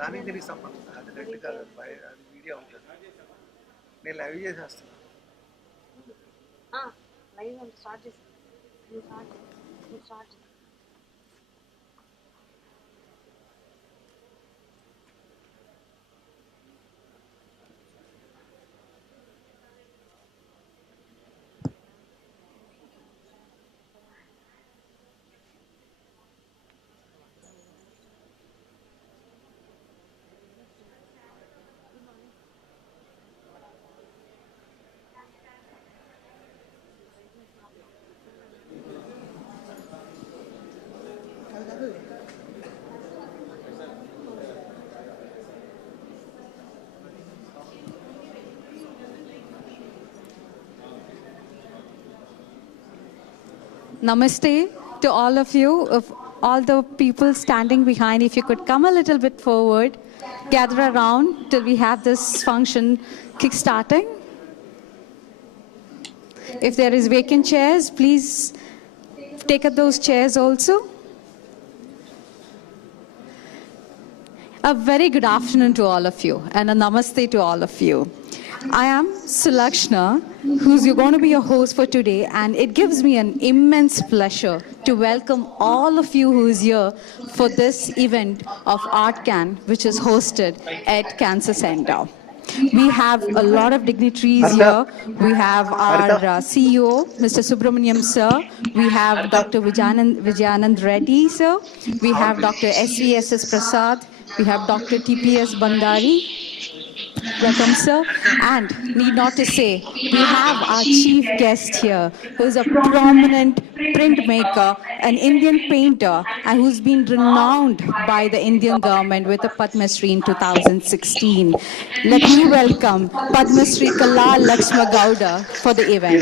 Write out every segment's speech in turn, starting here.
దానికి దీనికి సంబంధం అది రెడ్ కాదు, అది మీడియా ఉంటుంది. నేను లైవ్ చేసేస్తాను. Namaste to all of you, of all the people standing behind. If you could come a little bit forward, gather around till we have this function kick-starting. If there is vacant chairs, please take up those chairs also. A very good afternoon to all of you and a namaste to all of you. I am Sulakshna, who's going to be your host for today, and it gives me an immense pleasure to welcome all of you who is here for this event of ArtCan, which is hosted at Cancer Center. We have a lot of dignitaries here. We have our CEO, Mr. Subramaniam sir. We have Dr. Vijayanand Reddy sir. We have Dr. SVSS Prasad. We have Dr. TPS Bandari. Welcome, sir. And need not to say, we have our chief guest here, who is a prominent printmaker, an Indian painter, and who's been renowned by the Indian government with a Padma Shri in 2016. Let me welcome Padma Shri Kala Lakshma Gowda for the event.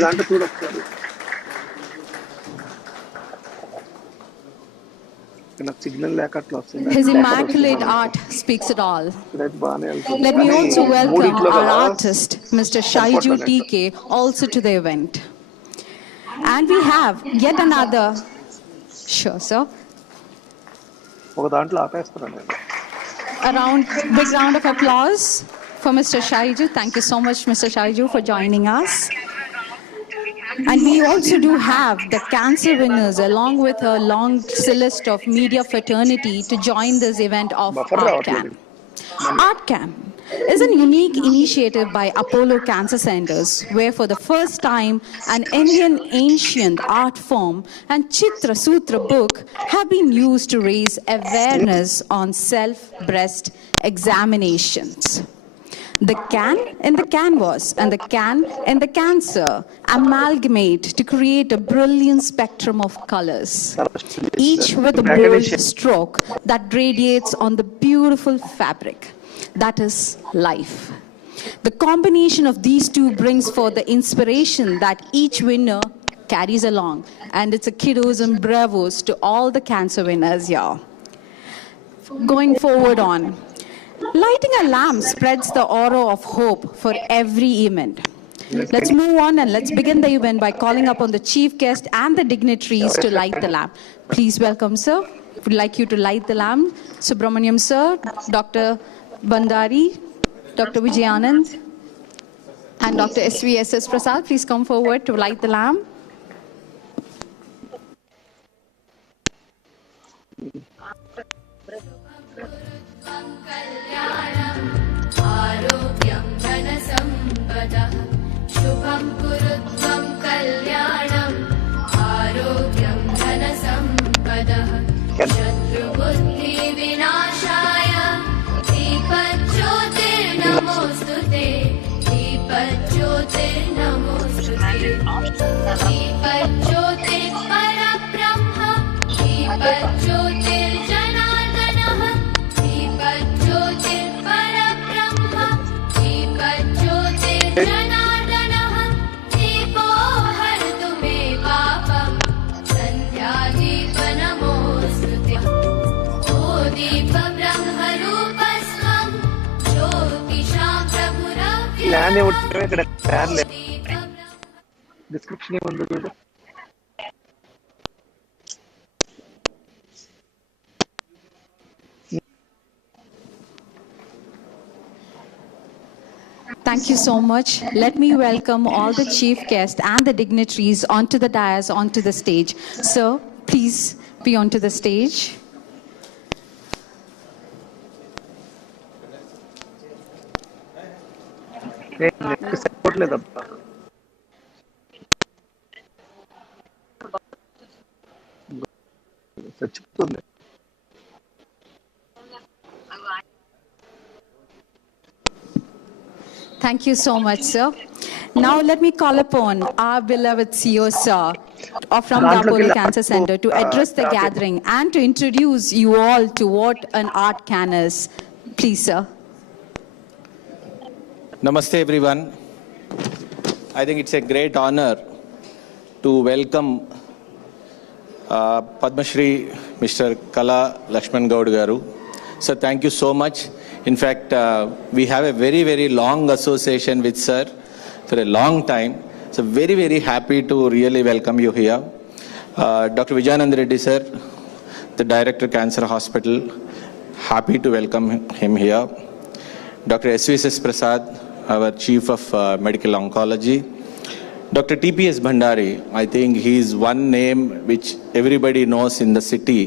His immaculate art speaks it all. Let me also welcome our artist, Mr. Shaiju TK, also to the event. And we have yet another... Sure, sir. Big round of applause for Mr. Shaiju. Thank you so much, Mr. Shaiju, for joining us. And we also do have the cancer winners along with a long list of media fraternity to join this event of ArtCan. ArtCan is a unique initiative by Apollo Cancer Centers, where for the first time an Indian ancient art form and Chitra Sutra book have been used to raise awareness on self-breast examinations. The can in the canvas and the can in the cancer amalgamate to create a brilliant spectrum of colors, each with a bold stroke that radiates on the beautiful fabric. That is life. The combination of these two brings forth the inspiration that each winner carries along, and it's a kiddos and bravos to all the cancer winners here. Going forward on. Lighting a lamp spreads the aura of hope for every event. Let's move on and let's begin the event by calling upon the chief guest and the dignitaries to light the lamp. Please welcome, sir. We'd like you to light the lamp. Subramaniam, sir, Dr. Bandari, Dr. Vijayanand, and Dr. SVSS Prasad, please come forward to light the lamp. शुभं कुरुत्वं कल्याणम् आरोग्यं धनसम्पदः शत्रुबुद्धिविनाशाय दीपज्योतिर्नमोऽस्तुते दीपज्योतिर्नमोऽस्तुते दीपज्योतिर्परब्रह्म दीपज्योतिर्जनार्दनः दीपज्योतिर्परब्रह्म दीपज्योतिर्जनार्दनः description ఏముందో చూడు. Thank you so much. Let me welcome all the chief guests and the dignitaries onto the dais, onto the stage. Sir, please be onto the stage. Neck సరిపోవట్లేదబ్బా. చచ్చిపోతుంది. Thank you so much, sir. Now let me call upon our beloved CEO, sir, from the Apollo Cancer Center to address the gathering and to introduce you all to what an art can is. Please, sir. Namaste, everyone. I think it's a great honor to welcome Padma Shri Mr. Kala Lakshman Gaud Garu. So thank you so much. In fact, we have a very, very long association with sir for a long time. So very, very happy to really welcome you here. Dr. Vijayanand Reddy sir, the Director Cancer Hospital, happy to welcome him here. Dr. S.V.S. Prasad, our Chief of Medical Oncology. Dr. T.P.S. Bhandari, I think he is one name which everybody knows in the city.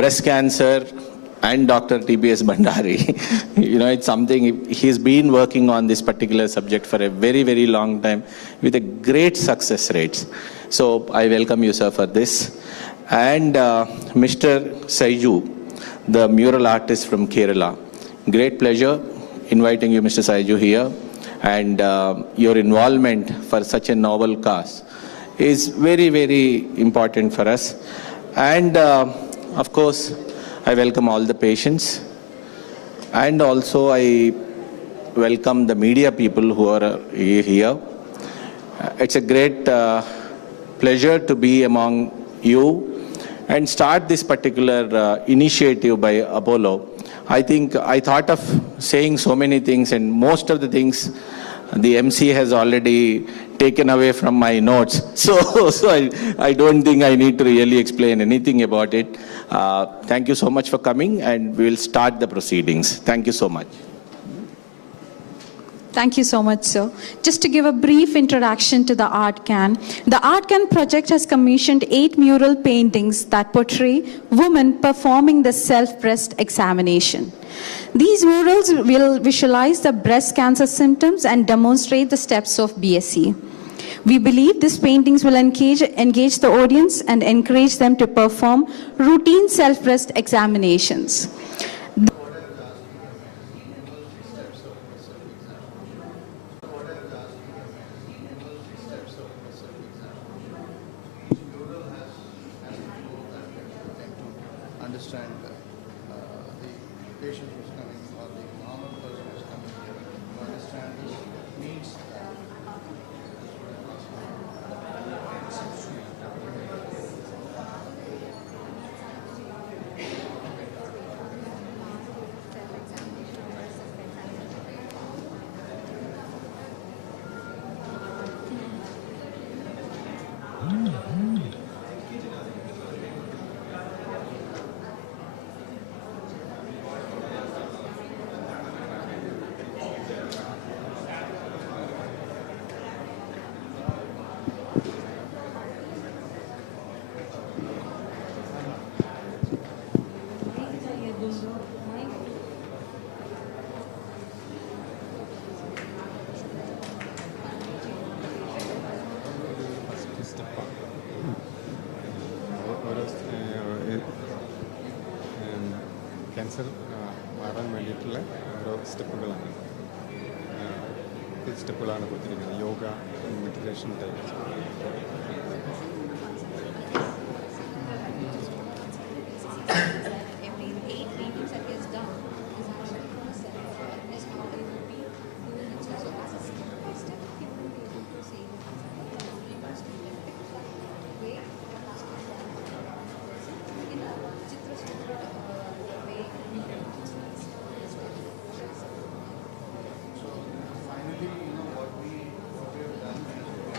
Breast cancer and Dr. T.P.S. Bhandari. It's something, he's been working on this particular subject for a very, very long time with a great success rates. So I welcome you, sir, for this. And Mr. Saiju, the mural artist from Kerala. Great pleasure inviting you, Mr. Saiju, here. And your involvement for such a noble cause is very, very important for us. And of course, I welcome all the patients. And also I welcome the media people who are here. It's a great pleasure to be among you and start this particular initiative by Apollo. I think I thought of saying so many things, and most of the things the MC has already taken away from my notes. So I don't think I need to really explain anything about it. Thank you so much for coming, and we will start the proceedings. Thank you so much. Thank you so much, sir. Just to give a brief introduction to the Art Can. The Art Can project has commissioned 8 mural paintings that portray women performing the self-breast examination. These murals will visualize the breast cancer symptoms and demonstrate the steps of BSE. We believe these paintings will engage the audience and encourage them to perform routine self-breast examinations. Understand the patient who's coming or the normal person who's coming here to understand the needs. Cancer മാറാൻ വേണ്ടിയിട്ടുള്ള ഓരോ സ്റ്റെപ്പുകളാണ് കൊടുത്തിരിക്കുന്നത്. Yoga, meditation type. Finally, what we have done is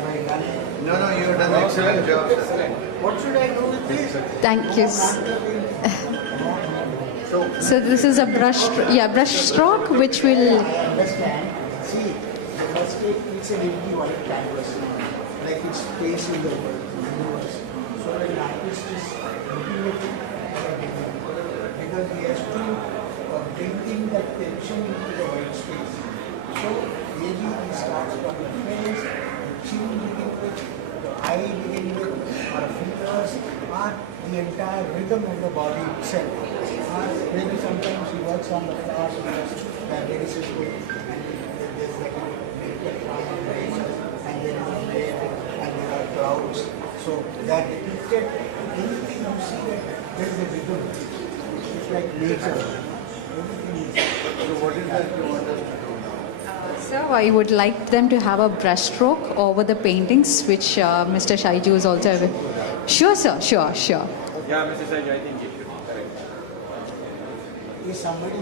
Have I done it? No, you have done an excellent job. What should I do with this? Thank you. So this is a brush stroke which will. I understand. See, let's take it's an empty white canvas, like it's facing the universe. So an artist is looking at it because he has to bring in that tension into the white space. So maybe he starts from the face, the chin begin with, the eye begin with, or fingers, or the entire rhythm of the body itself. Or maybe sometimes he works on the flowers because there is a good and there's like a flower rain and there is a rain and there are clouds. So that depicted anything you see that there is a rhythm. It's like nature. Everything is. So what is that you want us to do now? So I would like them to have a brush stroke over the paintings, which Mr. Shaiju is also. Sure, sir. Sure. Yeah, Mr. Shaiju, I think you should. Correct. Is somebody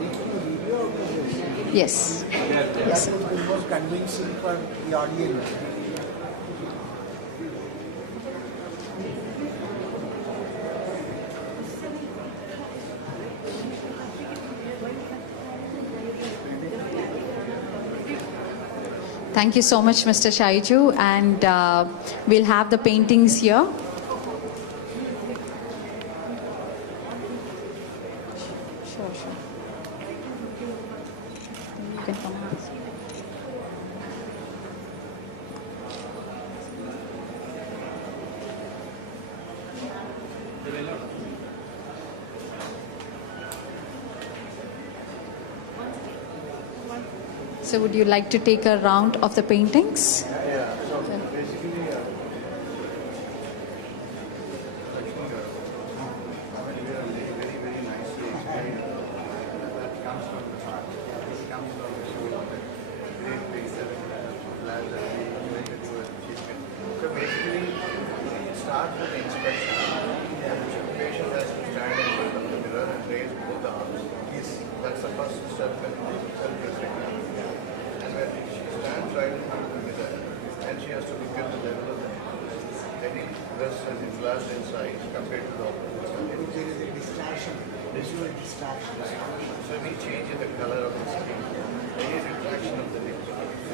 making a video of this? Yes. Yes. That would be most convincing for the audience. Thank you so much, Mr. Shaiju, and we'll have the paintings here. Sure. You can come on. So would you like to take a round of the paintings? Yeah, so basically, Lakshman Garu, very, very nicely explained. That comes from the heart. It comes from the soul of it. Great picture. Glad that we went to do an achievement. So basically, it starts with the inspection. The patient has to stand in front of the mirror and raise both arms. That's the first step in self-respect. And when she stands right in front of the mirror, and she has to look at the level of the heading, breast has enlarged in size compared to the opposite side. There is a distraction, visual distraction. So we change the color of the skin, any retraction of the lips.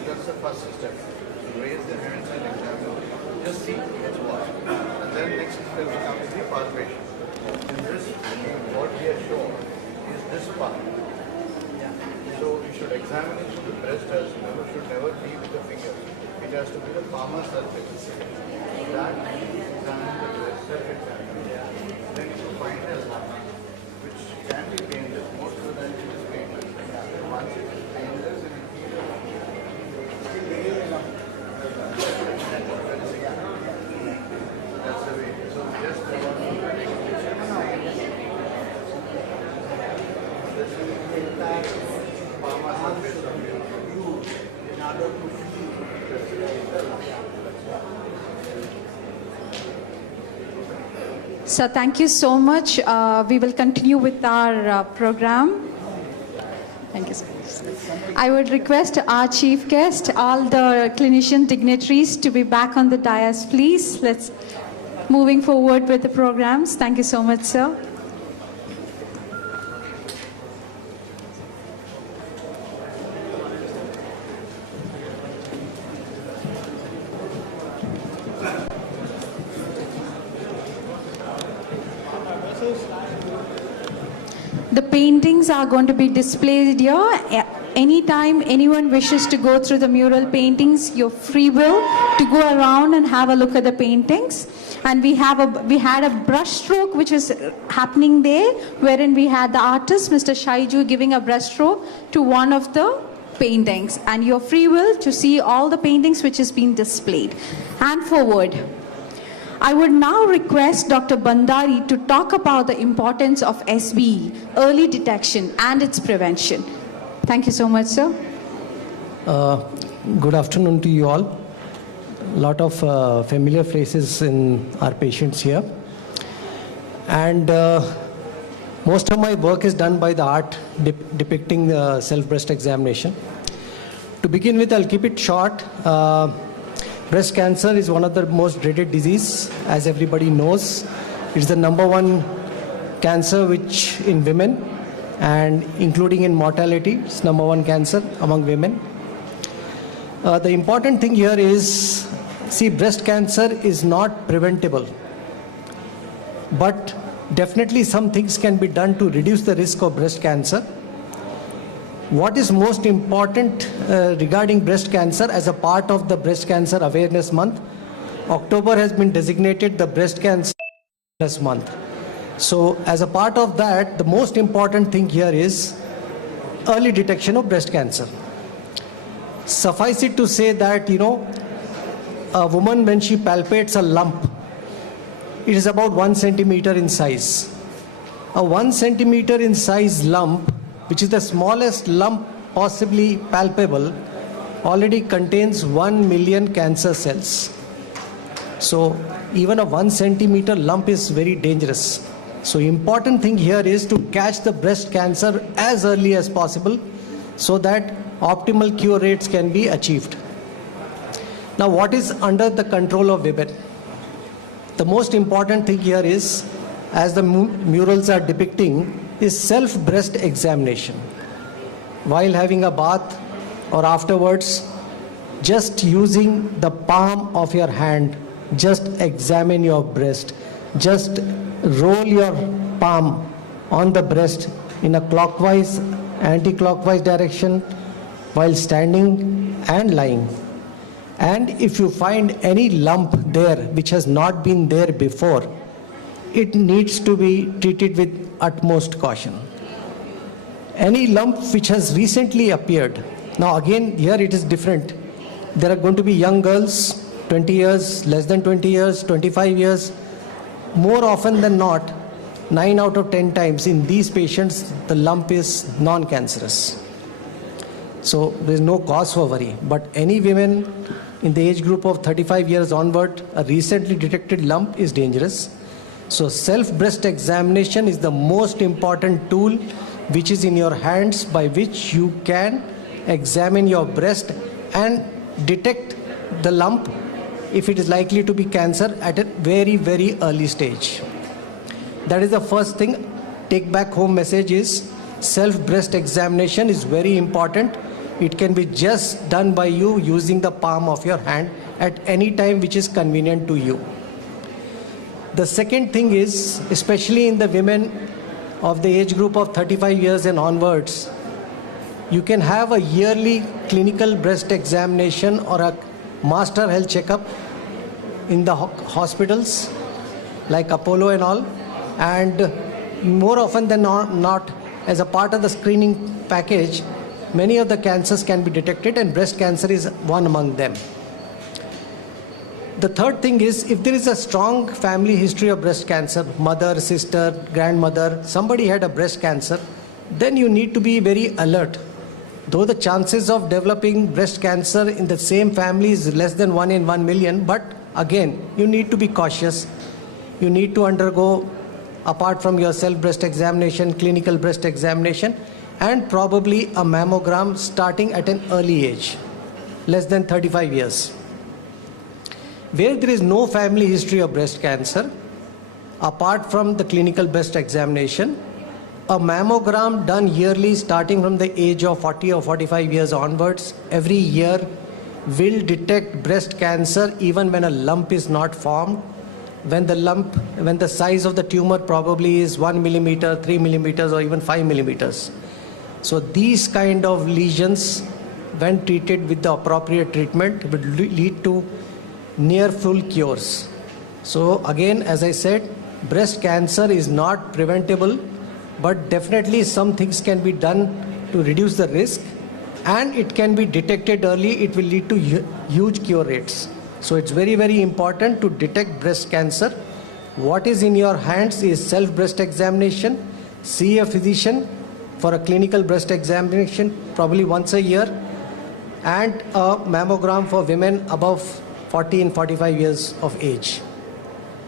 That's the first step. So raise the hands and examine. Just see, let's watch. And then next step comes the palpation. In this, what we are shown is this part. So you should examine it through the breast as should never be with the fingers. It has to be the palmar surface. So that examine the breast, self-examine. Then you find a line which can be painless. Most of the time it is painless. Once it is painless, it will keep that's the way. So just this is the entire palmar surface of you in order to feel. So thank you so much. We will continue with our program. Thank you so much. I would request our chief guest, all the clinician dignitaries to be back on the dais, please. Let's moving forward with the programs. Thank you so much, sir. The paintings are going to be displayed here. Anytime anyone wishes to go through the mural paintings, you're free will to go around and have a look at the paintings. And we had a brush stroke which is happening there, wherein we had the artist, Mr. Shaiju, giving a brush stroke to one of the paintings. And you're free will to see all the paintings which is being displayed. And forward. I would now request Dr. Bandari to talk about the importance of SBE, early detection and its prevention. Thank you so much, sir. Good afternoon to you all. A lot of familiar faces in our patients here. And most of my work is done by the art depicting self-breast examination. To begin with, I'll keep it short. Breast cancer is one of the most dreaded disease, as everybody knows. It's the number one cancer which in women, and including in mortality, it's number one cancer among women. The important thing here is, see, breast cancer is not preventable, but definitely some things can be done to reduce the risk of breast cancer. What is most important regarding breast cancer, as a part of the Breast Cancer Awareness Month, October has been designated the Breast Cancer Awareness Month. So as a part of that, the most important thing here is early detection of breast cancer. Suffice it to say that, a woman, when she palpates a lump, it is about 1 centimeter in size. A 1 centimeter in size lump, which is the smallest lump possibly palpable, already contains 1 million cancer cells. So even a 1 centimeter lump is very dangerous. So important thing here is to catch the breast cancer as early as possible so that optimal cure rates can be achieved. Now, what is under the control of women? The most important thing here is, as the murals are depicting, is self-breast examination. While having a bath or afterwards, just using the palm of your hand, just examine your breast. Just roll your palm on the breast in a clockwise, anti-clockwise direction while standing and lying. And if you find any lump there which has not been there before, it needs to be treated with utmost caution. Any lump which has recently appeared, now again here it is different. There are going to be young girls, 20 years, less than 20 years, 25 years. More often than not, 9 out of 10 times in these patients, the lump is non-cancerous. So there is no cause for worry. But any women in the age group of 35 years onward, a recently detected lump is dangerous. So self-breast examination is the most important tool which is in your hands, by which you can examine your breast and detect the lump if it is likely to be cancer at a very, very early stage. That is the first thing. Take back home message is, self-breast examination is very important. It can be just done by you using the palm of your hand at any time which is convenient to you. The second thing is, especially in the women of the age group of 35 years and onwards, you can have a yearly clinical breast examination or a master health checkup in the hospitals like Apollo and all, and more often than not, as a part of the screening package, many of the cancers can be detected, and breast cancer is one among them. The third thing is, if there is a strong family history of breast cancer, mother, sister, grandmother, somebody had a breast cancer, then you need to be very alert. Though the chances of developing breast cancer in the same family is less than 1 in 1 million, but again, you need to be cautious. You need to undergo, apart from your self-breast examination, clinical breast examination, and probably a mammogram starting at an early age, less than 35 years. Where there is no family history of breast cancer, apart from the clinical breast examination, a mammogram done yearly starting from the age of 40 or 45 years onwards, every year, will detect breast cancer even when a lump is not formed, when the size of the tumor probably is 1 millimeter, 3 millimeters, or even 5 millimeters. So these kind of lesions, when treated with the appropriate treatment, will lead to near full cures. So again, as I said, breast cancer is not preventable, but definitely some things can be done to reduce the risk, and it can be detected early. It will lead to huge cure rates. So it's very, very important to detect breast cancer. What is in your hands is self-breast examination. See a physician for a clinical breast examination probably once a year, and a mammogram for women above 40 and 45 years of age.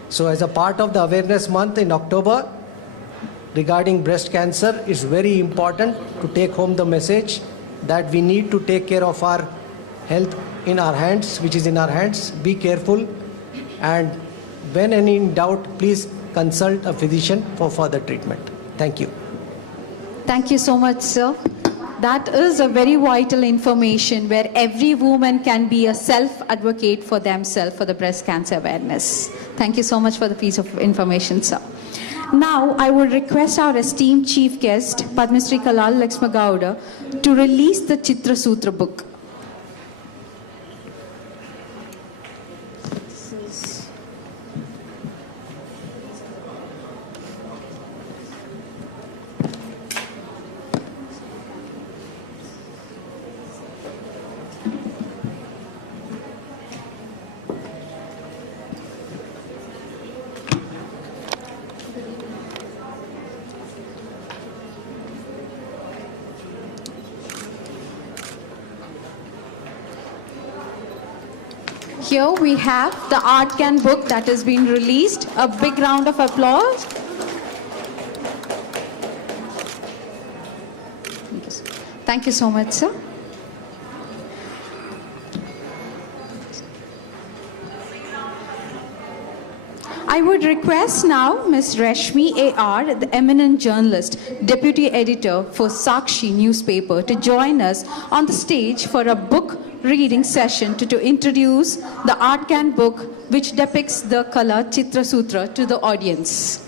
So as a part of the awareness month in October regarding breast cancer, it's very important to take home the message that we need to take care of our health in our hands, which is in our hands. Be careful, and when any in doubt, please consult a physician for further treatment. Thank you. Thank you so much, sir. That is a very vital information where every woman can be a self-advocate for themselves for the breast cancer awareness. Thank you so much for the piece of information, sir. Now, I would request our esteemed chief guest, Padma Shri Kala Lakshmi Gowda, to release the Chitra Sutra book. Here we have the Art Can book that has been released. A big round of applause. Thank you so much, sir. I would request now Ms. Rashmi A.R., the eminent journalist, deputy editor for Sakshi newspaper, to join us on the stage for a book reading session to introduce the Art Can book, which depicts the Kala Chitra Sutra, to the audience.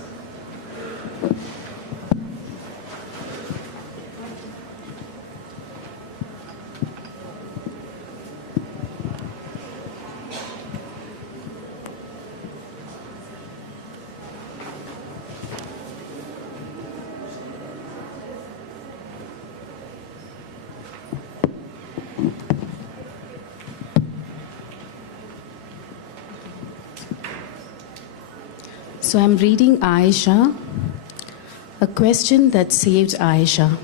So I'm reading Aisha, a question that saved Aisha.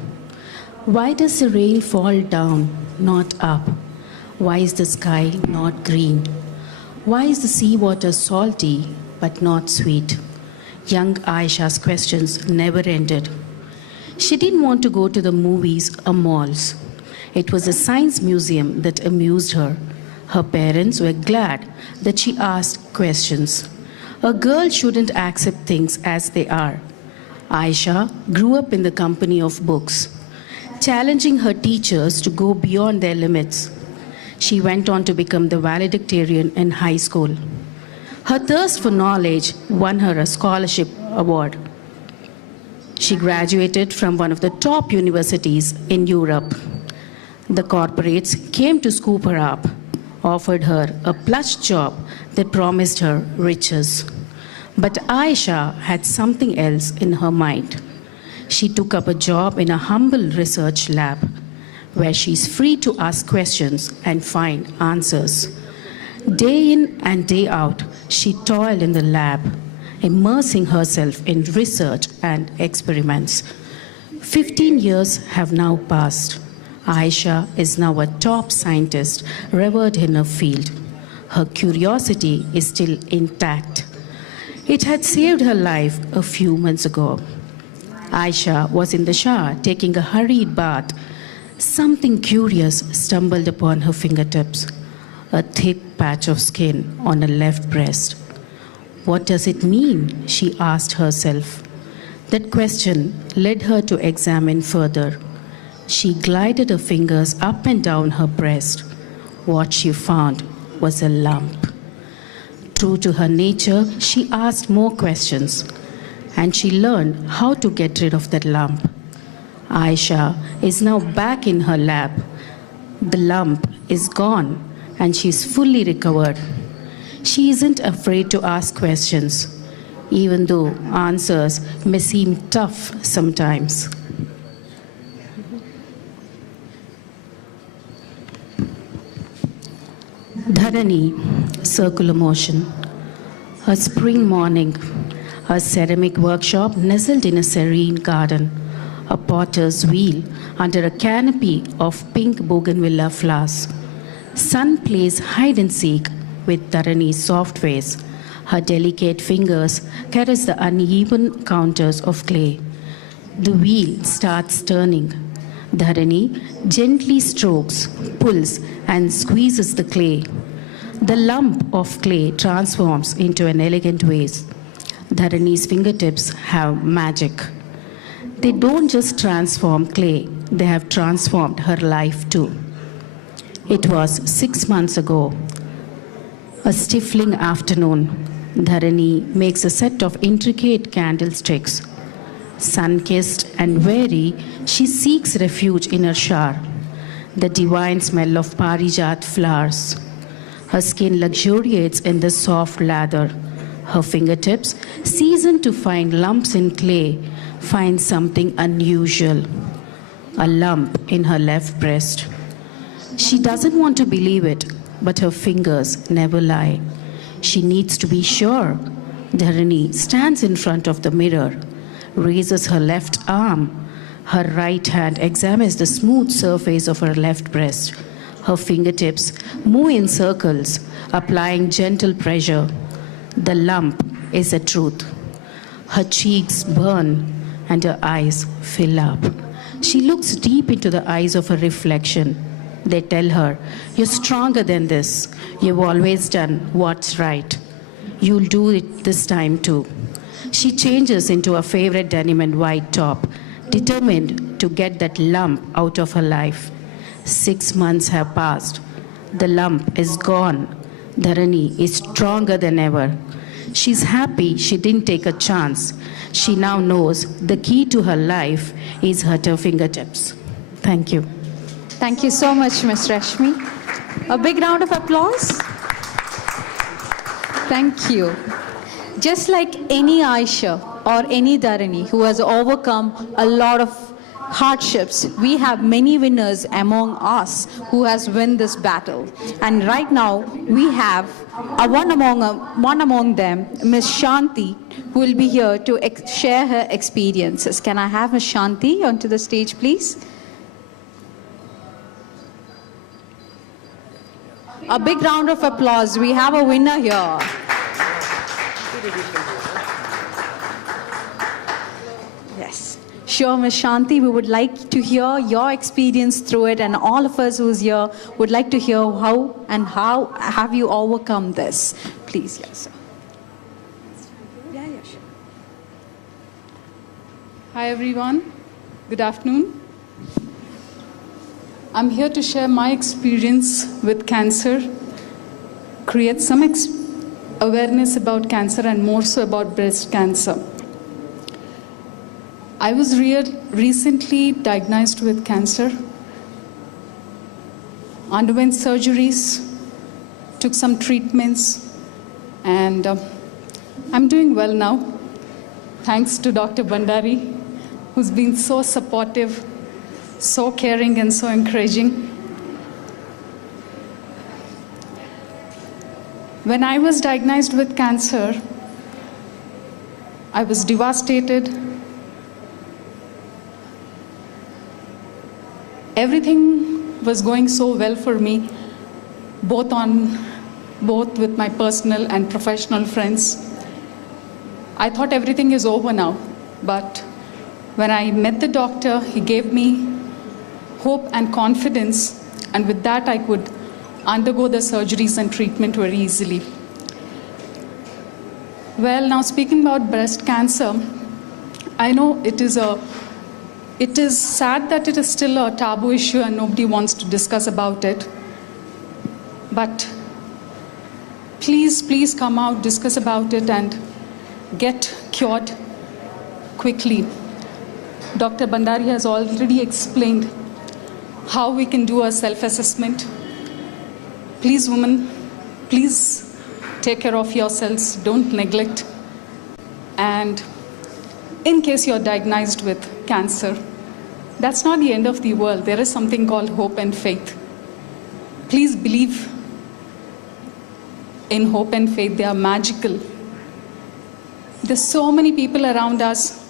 Why does the rain fall down, not up? Why is the sky not green? Why is the seawater salty but not sweet? Young Aisha's questions never ended. She didn't want to go to the movies or malls. It was a science museum that amused her. Her parents were glad that she asked questions. A girl shouldn't accept things as they are. Aisha grew up in the company of books, challenging her teachers to go beyond their limits. She went on to become the valedictorian in high school. Her thirst for knowledge won her a scholarship award. She graduated from one of the top universities in Europe. The corporates came to scoop her up, offered her a plush job that promised her riches. But Aisha had something else in her mind. She took up a job in a humble research lab where she's free to ask questions and find answers. Day in and day out, she toiled in the lab, immersing herself in research and experiments. 15 years have now passed. Aisha is now a top scientist, revered in her field. Her curiosity is still intact. It had saved her life a few months ago. Aisha was in the shower taking a hurried bath. Something curious stumbled upon her fingertips, a thick patch of skin on her left breast. What does it mean? She asked herself. That question led her to examine further. She glided her fingers up and down her breast. What she found was a lump. True to her nature, she asked more questions, and she learned how to get rid of that lump. Aisha is now back in her lab. The lump is gone, and she is fully recovered. She isn't afraid to ask questions, even though answers may seem tough sometimes. Dharani, circular motion. A spring morning, a ceramic workshop nestled in a serene garden, a potter's wheel under a canopy of pink bougainvillea flowers. Sun plays hide and seek with Dharani's soft face. Her delicate fingers caress the uneven counters of clay. The wheel starts turning. Dharani gently strokes, pulls, and squeezes the clay. The lump of clay transforms into an elegant vase. Dharani's fingertips have magic. They don't just transform clay, they have transformed her life too. It was 6 months ago, a stifling afternoon. Dharani makes a set of intricate candlesticks. Sun-kissed and weary, she seeks refuge in her shower. The divine smell of parijat flowers. Her skin luxuriates in the soft lather. Her fingertips, seasoned to find lumps in clay, find something unusual. A lump in her left breast. She doesn't want to believe it, but her fingers never lie. She needs to be sure. Dharani stands in front of the mirror, raises her left arm. Her right hand examines the smooth surface of her left breast. Her fingertips move in circles, applying gentle pressure. The lump is a truth. Her cheeks burn and her eyes fill up. She looks deep into the eyes of her reflection. They tell her, "You're stronger than this. You've always done what's right. You'll do it this time too." She changes into her favorite denim and white top, determined to get that lump out of her life. 6 months have passed. The lump is gone. Dharani is stronger than ever. She's happy she didn't take a chance. She now knows the key to her life is at her fingertips. Thank you. Thank you so much, Ms. Rashmi. A big round of applause. Thank you. Just like any Aisha or any Dharani who has overcome a lot of hardships, we have many winners among us who has won this battle. And right now, we have one among them, Ms. Shanti, who will be here to share her experiences. Can I have Ms. Shanti onto the stage, please? A big round of applause. We have a winner here. Yes. Sure, Ms. Shanti, we would like to hear your experience through it, and all of us who's here would like to hear how have you overcome this. Please, yes, sir. Yeah, sure. Hi, everyone. Good afternoon. I'm here to share my experience with cancer, create some awareness about cancer and more so about breast cancer. I was recently diagnosed with cancer, underwent surgeries, took some treatments, and I'm doing well now. Thanks to Dr. Bandari, who's been so supportive, so caring and so encouraging. When I was diagnosed with cancer, I was devastated. Everything was going so well for me, both with my personal and professional friends. I thought everything is over now, but when I met the doctor, he gave me hope and confidence, and with that I could undergo the surgeries and treatment very easily. Well, now speaking about breast cancer, I know it is sad that it is still a taboo issue and nobody wants to discuss about it. But please come out, discuss about it, and get cured quickly. Dr. Bandari has already explained how we can do a self-assessment. Please, women, please take care of yourselves. Don't neglect. And in case you're diagnosed with cancer, that's not the end of the world. There is something called hope and faith. Please believe in hope and faith. They are magical. There's so many people around us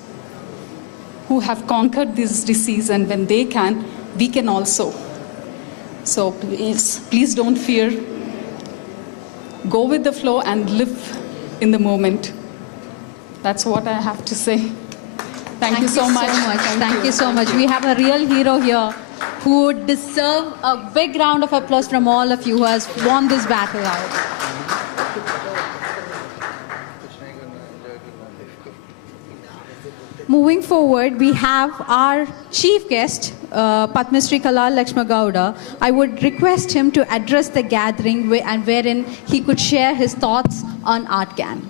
who have conquered this disease, and when they can, we can also. So please don't fear. Go with the flow and live in the moment. That's what I have to say. Thank you so much. Thank you so much. We have a real hero here who would deserve a big round of applause from all of you who has won this battle out. Moving forward, we have our chief guest, Padma Shri Kala Lakshma Gowda. I would request him to address the gathering and wherein he could share his thoughts on ArtGAN.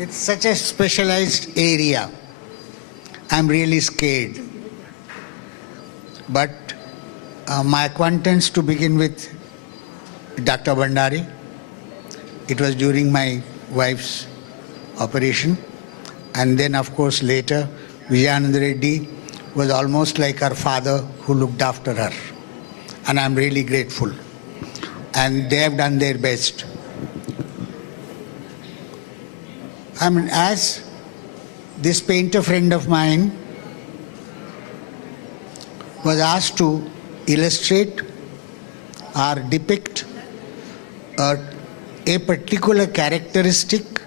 It's such a specialized area. I'm really scared. But my acquaintance to begin with, Dr. Bandari, it was during my wife's operation. And then, of course, later, Vijayananda Reddy was almost like her father who looked after her. And I'm really grateful. And they have done their best. I mean, as this painter friend of mine was asked to illustrate or depict a particular characteristic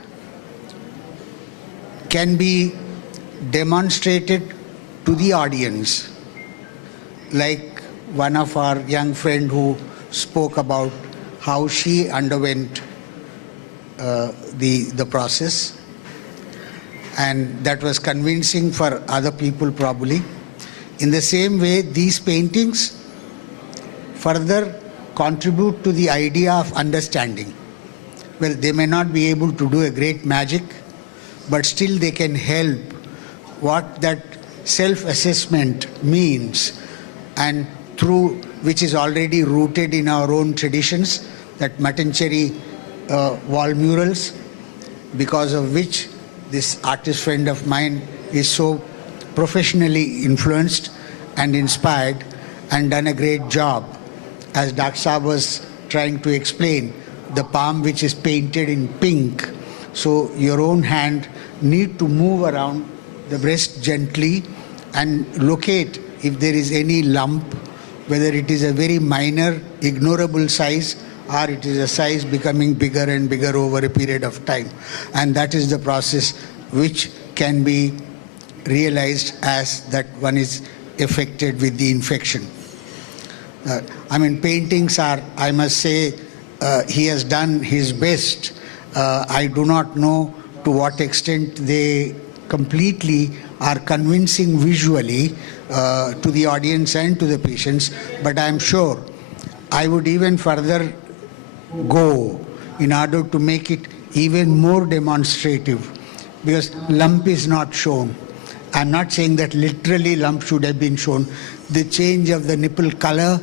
can be demonstrated to the audience. Like one of our young friend who spoke about how she underwent the process, and that was convincing for other people probably. In the same way, these paintings further contribute to the idea of understanding. Well, they may not be able to do a great magic, but still they can help what that self-assessment means, and through which is already rooted in our own traditions, that Mattancherry wall murals, because of which this artist friend of mine is so professionally influenced and inspired and done a great job. As Dr. Saab was trying to explain, the palm which is painted in pink, so your own hand need to move around the breast gently and locate if there is any lump, whether it is a very minor, ignorable size, or it is a size becoming bigger and bigger over a period of time. And that is the process which can be realized as that one is affected with the infection. I mean, paintings are, I must say, he has done his best. I do not know to what extent they completely are convincing visually to the audience and to the patients, but I am sure I would even further go in order to make it even more demonstrative, because lump is not shown. I'm not saying that literally lump should have been shown. The change of the nipple color,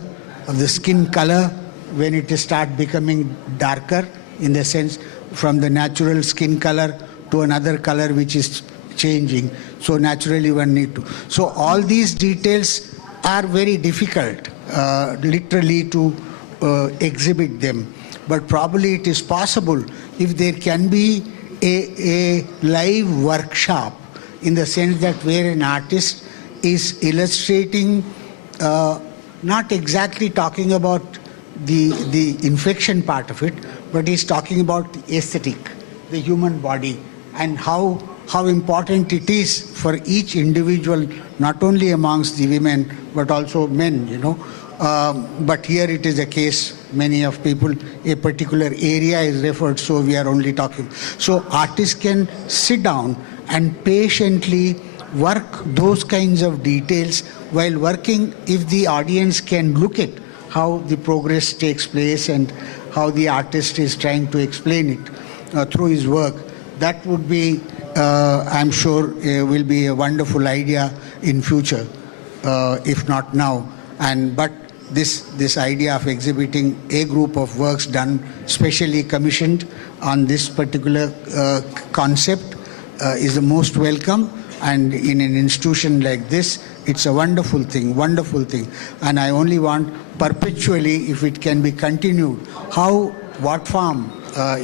of the skin color, when it start becoming darker, in the sense from the natural skin color to another color which is changing. So naturally one need to. So all these details are very difficult literally to exhibit them. But probably it is possible if there can be a live workshop, in the sense that where an artist is illustrating, not exactly talking about the infection part of it, but he's talking about the aesthetic, the human body, and how important it is for each individual, not only amongst the women, but also men, you know. But here it is a case, many of people, a particular area is referred, so we are only talking. So artists can sit down and patiently work those kinds of details while working, if the audience can look at how the progress takes place and how the artist is trying to explain it through his work. That would be, I'm sure, will be a wonderful idea in future, if not now. But this idea of exhibiting a group of works done, specially commissioned on this particular concept, is the most welcome. And in an institution like this, it's a wonderful thing, wonderful thing. And I only want perpetually, if it can be continued, how, what form,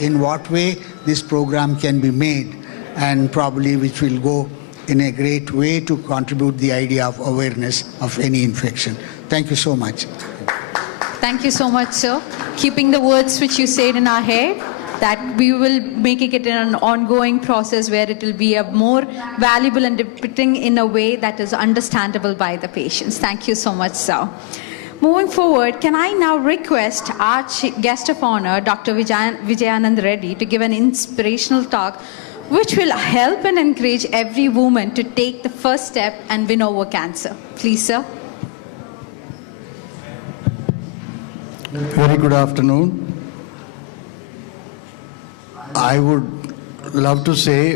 in what way this program can be made, and probably which will go in a great way to contribute the idea of awareness of any infection. Thank you so much. Thank you so much, sir. Keeping the words which you said in our head, that we will making it an ongoing process where it will be a more valuable and depicting in a way that is understandable by the patients. Thank you so much, sir. Moving forward, can I now request our guest of honor, Dr. Vijayanand Reddy, to give an inspirational talk which will help and encourage every woman to take the first step and win over cancer. Please, sir. Very good afternoon. I would love to say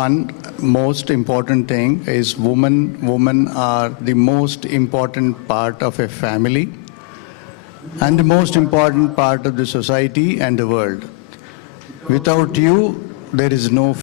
one most important thing is women are the most important part of a family and the most important part of the society and the world. Without you, there is no